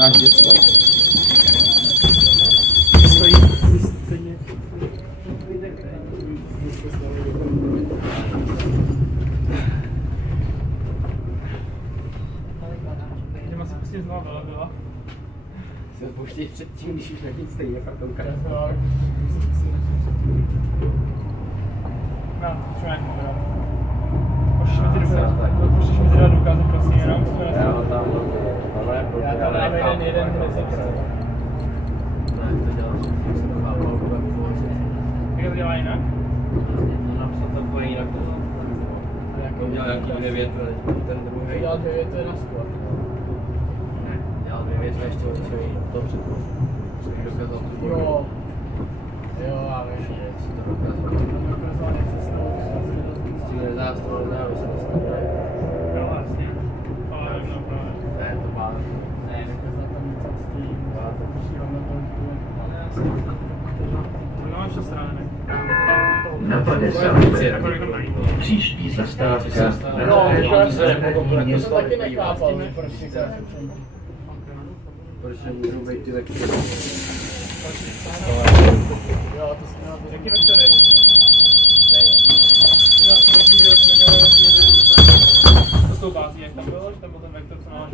dáš děcka. Stojí. Jdeme se prostě znovu byla. Se pouštěj předtím, když už nevíc stejně fakt koukáš. No, čo nějak dobrá. Pošliš mi teda důkazy, prosím, jenom. Já ho tam, já tam dám jeden recepce. Ne, to dělám, že jsem to chápal, bude položit. Jak to dělá jinak? No napsal to bude jinak. To měl jaký 2 větve, ten druhý. Dělal 2 větve na sklo. Ne, dělal 2 větve ještě to předpověď. Jsem dokázal tu bodu. Jo. Jo, já vím. Si to dokázal. Dokázal nepřesnou. S tím nezástrou nezávislost. Jo, vlastně. Ale nevím, právě. Ne, to má. Ne, dokázal tam něco s tím. Šíval na to. To máš to strany. Na 50. Příští zastávka. No, to taky nechápal, proč si Proč nemůžou být ty vektory? Jo, to jsme měli. Jaký vektory? To s tou bází, jak tam bylo, že tam byl ten vektor, co náš